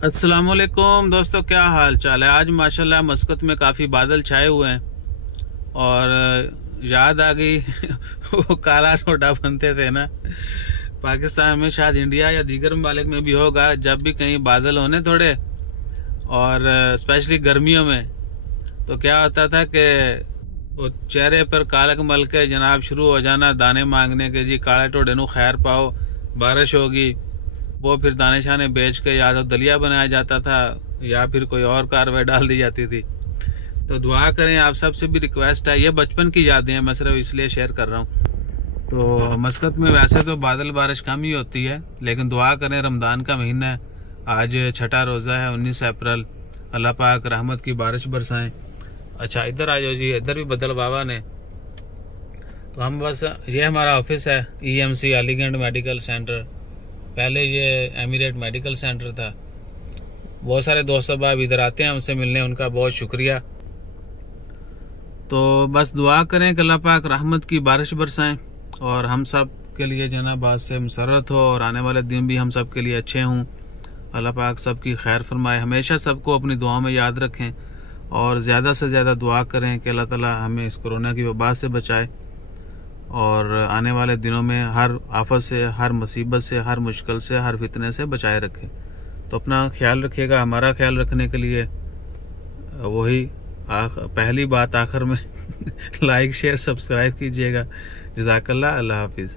अस्सलामुअलैकुम दोस्तों, क्या हाल चाल है। आज माशाल्लाह मस्कत में काफ़ी बादल छाए हुए हैं और याद आ गई वो काला नोटा बनते थे ना पाकिस्तान में, शायद इंडिया या दीगर ममालिक में भी होगा। जब भी कहीं बादल होने थोड़े और स्पेशली गर्मियों में, तो क्या होता था कि वो चेहरे पर कालक मल के जनाब शुरू हो जाना दाने मांगने के, जी काले टोडे नू खैर पाओ, बारिश होगी। वो फिर दाने शाने बेच के या तो दलिया बनाया जाता था या फिर कोई और कार्रवाई डाल दी जाती थी। तो दुआ करें, आप सबसे भी रिक्वेस्ट है, ये बचपन की यादें हैं, मैं सिर्फ इसलिए शेयर कर रहा हूँ। तो मस्कत में वैसे तो बादल बारिश कम ही होती है, लेकिन दुआ करें, रमज़ान का महीना है, आज छठा रोज़ा है, 19 अप्रैल, अल्लाह पाक रहमत की बारिश बरसाएं। अच्छा इधर आ जाओ जी, इधर भी बदल बाबा ने। तो हम बस, ये हमारा ऑफिस है, EMC एलिगेंट मेडिकल सेंटर। पहले ये एमिरेट मेडिकल सेंटर था। बहुत सारे दोस्त अब इधर आते हैं हमसे मिलने, उनका बहुत शुक्रिया। तो बस दुआ करें कि अल्लाह पाक रहमत की बारिश बरसाएं और हम सब के लिए जना बात से मुसर्रत हो और आने वाले दिन भी हम सब के लिए अच्छे हों। अल्लाह पाक सबकी खैर फरमाए, हमेशा सबको अपनी दुआ में याद रखें और ज़्यादा से ज़्यादा दुआ करें कि अल्लाह ताला हमें इस कोरोना की वबा से बचाए और आने वाले दिनों में हर आफत से, हर मुसीबत से, हर मुश्किल से, हर फितने से बचाए रखे। तो अपना ख्याल रखिएगा। हमारा ख्याल रखने के लिए वही पहली बात आखिर में लाइक शेयर सब्सक्राइब कीजिएगा। जज़ाकल्लाह, अल्लाह हाफिज़।